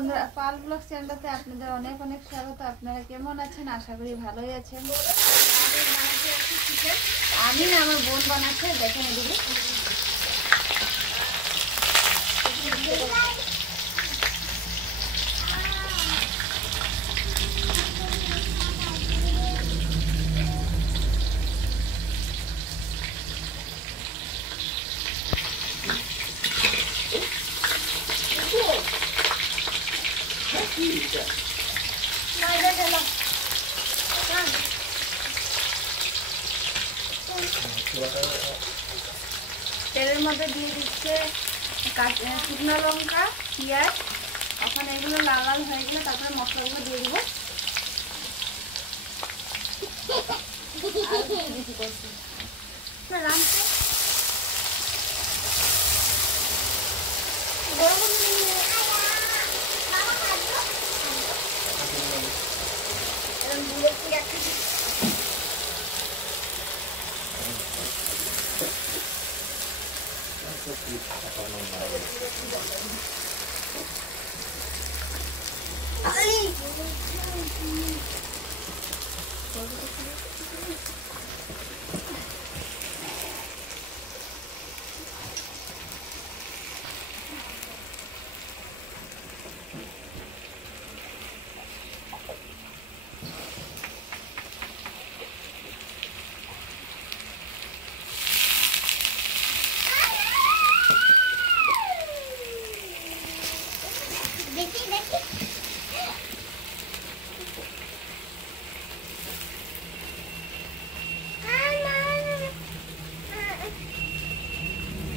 বন্ধুরা, পাল ব্লগ চ্যানেলটাতে আপনাদের অনেক অনেক স্বাগত। আপনারা কেমন আছেন? আশা করি ভালোই আছেন। আমি না, আমার বোন বানাচ্ছে, দেখেন এদিকে। তেলের মধ্যে দিয়ে দিচ্ছে শুকনো লঙ্কা, পেঁয়াজ। এখন এগুলো লাল লাল হয়ে গেলে তারপরে মশলাগুলো দিয়ে দিব।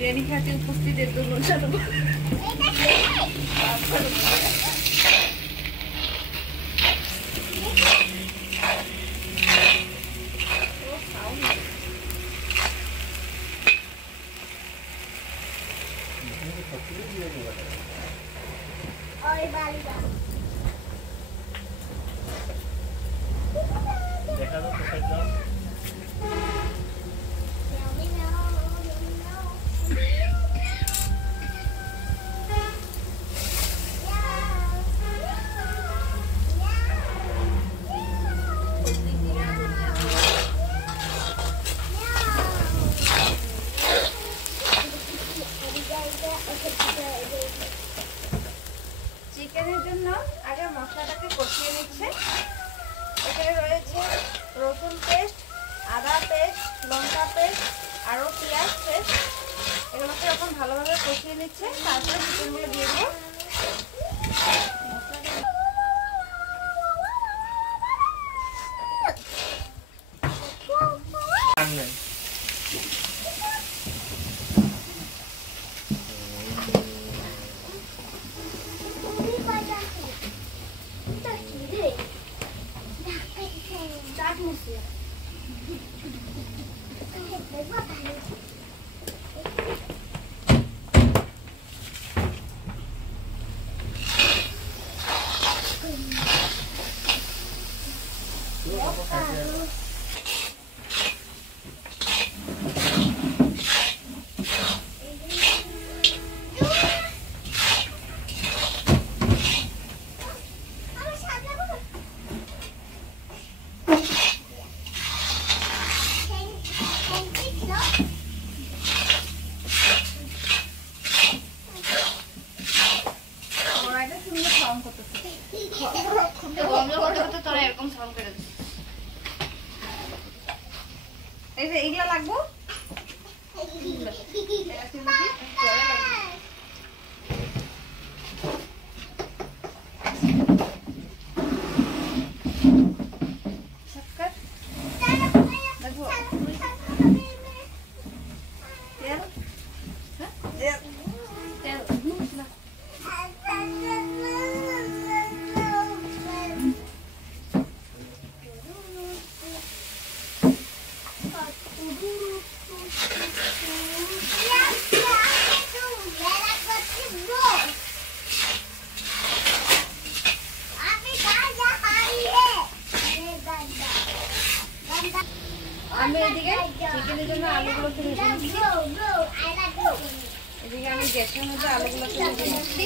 রেণিকাকে উপস্থিতের জন্য চিকেনের জন্য আগে মশলাটাকে কষিয়ে নিচ্ছে। এখানে রয়েছে রসুন পেস্ট, আদা পেস্ট, লঙ্কা পেস্ট, আরও পেঁয়াজ পেস্ট। এগুলোকে এখন ভালোভাবে কষিয়ে নিচ্ছে। তারপরে চিকেনগুলো দিয়ে দেবো। এগুলা লাগবো। আমি এদিকে চিকেনের জন্য আলুগুলোকে ভেজে নিচ্ছি। এদিকে আমি গ্যাসের মধ্যে আলুগুলোকে ভেজে নিচ্ছি।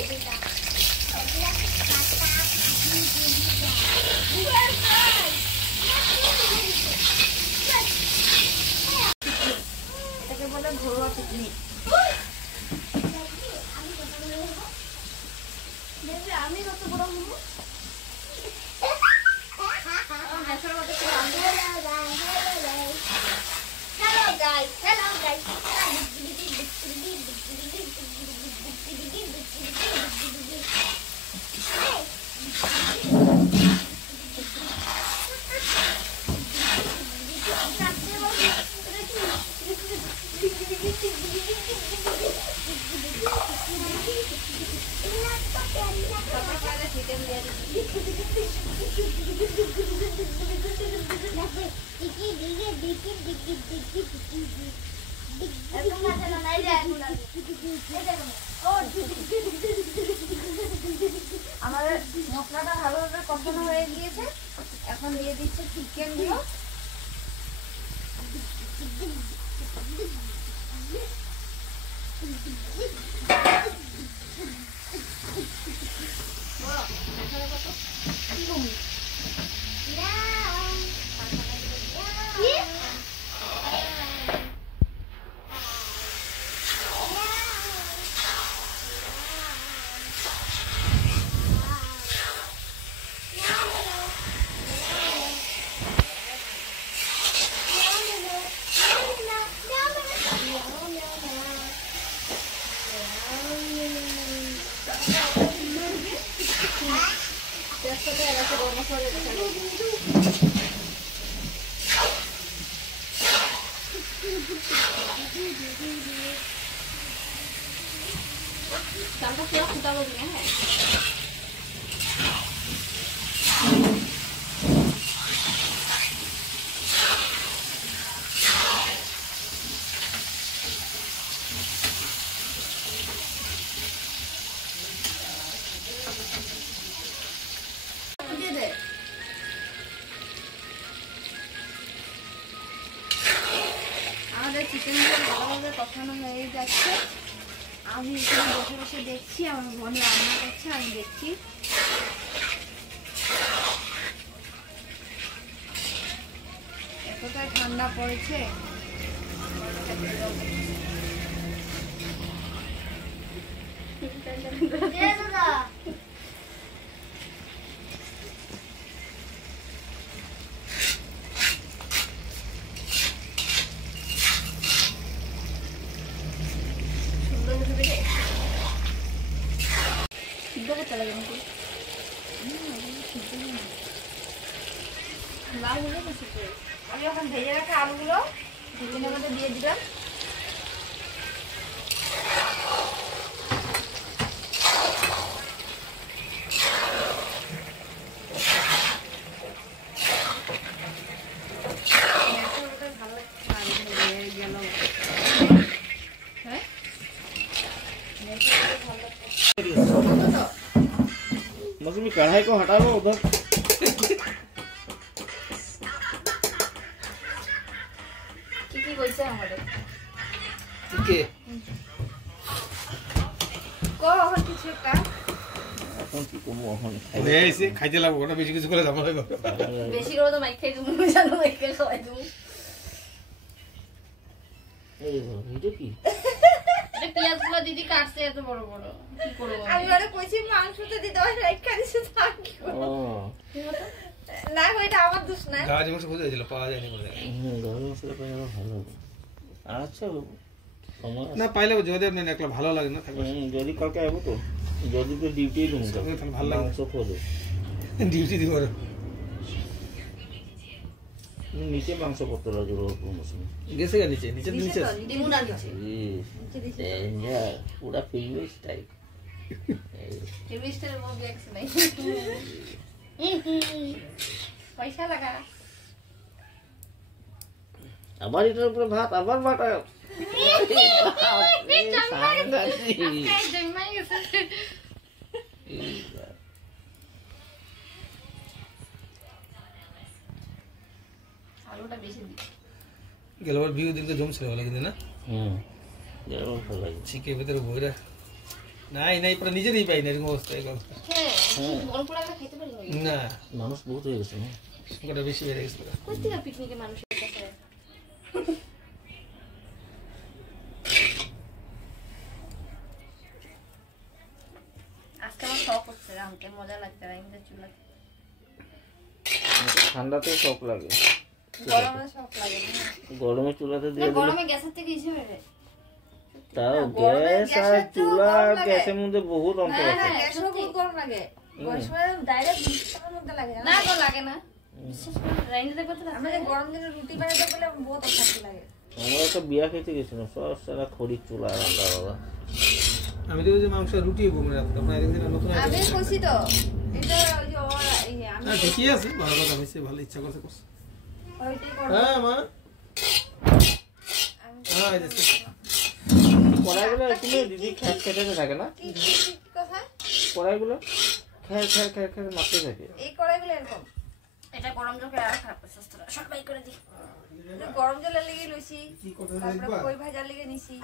দেখবে আমি কত বড় হবো। Hello guys. আমাদের মশলাটা ভালোভাবে কষানো হয়ে গিয়েছে, এখন দিয়ে দিচ্ছে চিকেন গুলো। Chẳng có sữa không tao luôn nhé. আমাদের চিকেনগুলো ভালোভাবে কষানো হয়ে যাচ্ছে। আমি এখানে বসে বসে দেখছি, আমার বোন রান্না করছে, আমি দেখছি। এতটাই ঠান্ডা পড়েছে। আমি এখন ভেজে রাখা আলুগুলো চিকেনের মধ্যে দিয়ে দিলাম। मौसमी कढ़ाई को हटा लो उधर। কি কইছে আমাদের কে কো এখন কিছু কা এখন কি কমু এখন এসে খাইতে লাগবো না, বেশি কিছু করে যাবো না। বেশি করে তো মাইক খাই তুমি জানো মাইকে খাওয়াই তুমি। এই এটা কি এটা পেঁয়াজগুলো দিদি কাটছে এত বড় বড়, কি করব আমি? আরে কইছি মাংসতে দিতে হয়, রাইট খাইছে থাক কি করব। না ওইটা আমার দোষ না। গাছ মাংস খুঁজে ছিল, পাওয়া যায়নি বলে। গরম মশলা পাইলে ভালো হবে। আচ্ছা না পাইলে যদি আপনি একলা ভালো লাগে না থাকবে। যদি কালকে আইবো তো, যদি তো ডিউটি রুম ভালো লাগে মাংস খোঁজো ডিউটি দিব। নিচে মাংস পত্র জোর প্রমোশন গেছে গা নিচে নিচে নিচে দিমুনা দিছে ডেঞ্জার পুরা ফিল্মি স্টাইল। এই মিস্টার বল গেক্স নাই পয়সা লাগা। আবার এটার উপরে ভাত, আবার বাটা আলুটা বেশি দিই। গেলবার ভিউ দিনকে জমছিল ভালো কিন্তু না। যেরকম ভালো লাগে চিকের ভিতরে বইরা নাই নাই পরে নিজেরই পাই না এরকম অবস্থা। হ্যাঁ মন পোড়া খেতে পারি না, মানুষ বহুত হয়ে গেছে না, সংখ্যাটা বেশি বেড়ে গেছে। কই থেকে পিকনিকে মানুষের কাছে আজকে আমার শখ রাঁধতে মজা লাগছে রাইন্দা চুলাতে। ঠান্ডাতে শখ লাগে, গরমে শখ লাগে না? গরমে চুলাতে দিয়ে দিলে গরমে গ্যাসের থেকে ইসে বেরে। তাও গরমে গ্যাস আর গ্যাসের চেয়েও চুলা গরম লাগে। গ্যাসের মধ্যে বহুত অন্তর হ্যাঁ আছে। হ্যাঁ গ্যাসেরও বহুত গরম লাগে। গরমে ডাইরেক্ট 20 টাকার মধ্যে লাগে না গো লাগে না। বিশেষ করে রাইন্দা করতে আমরা যে গরম দিনে রুটি বানাতে গেলে বহুত অশান্তি লাগে। আমরা একটা বিয়া খেতে গেছিলাম, সব সারা খড়ির চুলা রান্না বাবা। আমি তো যে মাংস রুটি ঘুমে রাখতাম না, এদিকে নতুন আমি খুশি তো এটা ওই যে ওর এই যে আমি হ্যাঁ ঠিকই আছে, ভালো কথা হয়েছে, ভালো ইচ্ছা করছে করছে। ওইটাই করব। হ্যাঁ মা, হ্যাঁ এই যে কড়াইগুলো তুমি দিদি খ্যাট খেতে থাকে না, কি কথা? কড়াইগুলো খ্যার খ্যার খ্যার খ্যার মারতে থাকে। এই কড়াইগুলো এরকম। এটা গরম জল করে আর খারাপ করছিস তোরা। সবাই করে দি। গরম জলের লেগে লইছি। তারপরে কই ভাজার লেগে নিছি।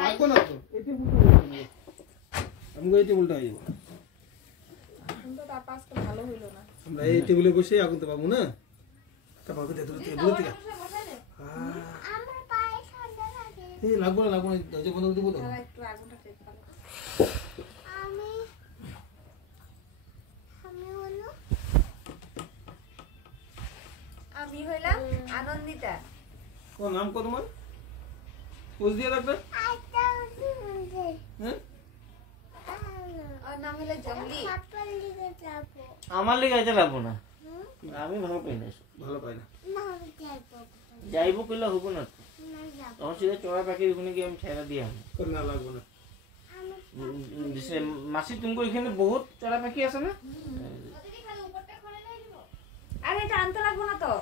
লাগবো না তো, এটি আমি এই টেবিলটা হয়ে যাবো। কিন্তু তার পাশটা ভালো হইলো না। আমরা এই টেবিলে বসে আগুন তো পাবো না, তারপর তো টেবিল থেকে আমার পায়ে ঠান্ডা লাগে। এই লাগবো না দরজা বন্ধ করে দেবো তো। তারা একটু আগুনটা টেপ ভালো। আমি হইলাম আনন্দিতা। ও নাম কত তোমার? পোজ দিয়ে রাখবে। হ্যাঁ আর নাম হইলো জঙ্গলি। আমার লিগে আইতে লাগবো না, আমি ভালো পাই না এসব। ভালো পাই না। যাইবো কইলে হবো না তো, তখন সিধা চড়া পাখির ওখানে গিয়ে আমি ছেড়া দিয়ে আমি না লাগবো না। মাসি তুমি এখানে বহুত চড়া পাখি আছে না? আরে এটা আনতে লাগবো না তো।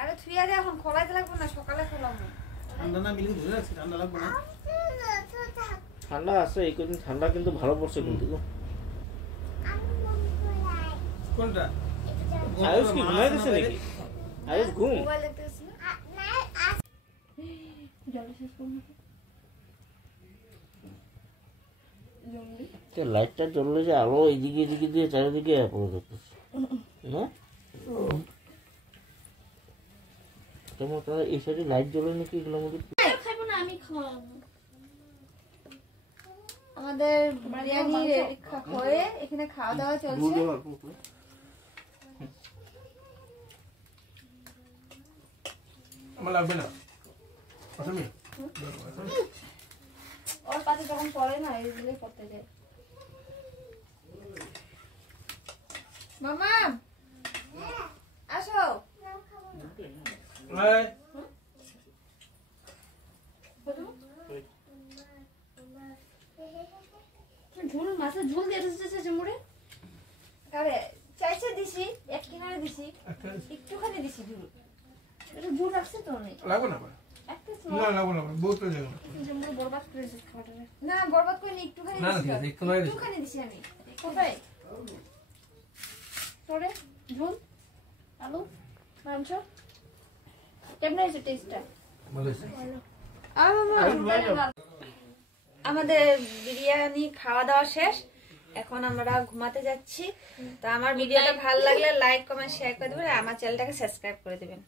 আরে থুইয়া দে, এখন খোলাইতে লাগবো না, সকালে খোলাবো। ঠান্ডা না মিলিয়ে ধরে রাখছি, ঠান্ডা লাগবে না। ঠান্ডা আছে এই কদিন, ঠান্ডা কিন্তু ভালো পড়ছে কিন্তু গো। কোনটা? আয়ুষ কি ঘুমাই গেছে নাকি? আয়ুষ ঘুম? মোবাইল দেখতে গেছি না? জল শেষ করুন না। জঙ্গলি। লাইটটা জ্বললে যে আলো এদিকে এদিকে দিয়ে চারিদিকে পড়ে দেখতেছে না? তোমার তাহলে এই সাইডে লাইট জ্বলে নাকি এগুলোর মধ্যে? খাইবো না, আমি খাওয়াবো। আমাদের বিরিয়ানি হয়ে এখানে খাওয়া দাওয়া চলছে। আমার লাগবে না। প্রথমে ওর পাতে যখন পড়ে না এই দিলে করতে যায়। মামা আসো। এই ঝুল মাছের ঝুল দিয়ে দিচ্ছে মুড়ে। আরে চাইছে দিছি, এক কিনারে দিছি, একটুখানি দিছি ঝুল। এটা ঝুল রাখছে তো অনেক। লাগবে না। একটা না লাগবে না, বহুত লাগে না। যে মুড়ে বরবাদ করে দিছিস খাবারটা। না বরবাদ করিনি, একটুখানি না দিছি। ঠিক আছে, একটুখানি দিছি। একটুখানি দিছি আমি। কোথায়? তোরে ঝুল আলু মাংস কেমন হয়েছে টেস্টটা? ভালো হয়েছে। আমাদের বিরিয়ানি খাওয়া দাওয়া শেষ, এখন আমরা ঘুমাতে যাচ্ছি। তো আমার ভিডিওটা ভালো লাগলে লাইক কমেন্ট শেয়ার করে দেবেন আর আমার চ্যানেলটাকে সাবস্ক্রাইব করে দেবেন।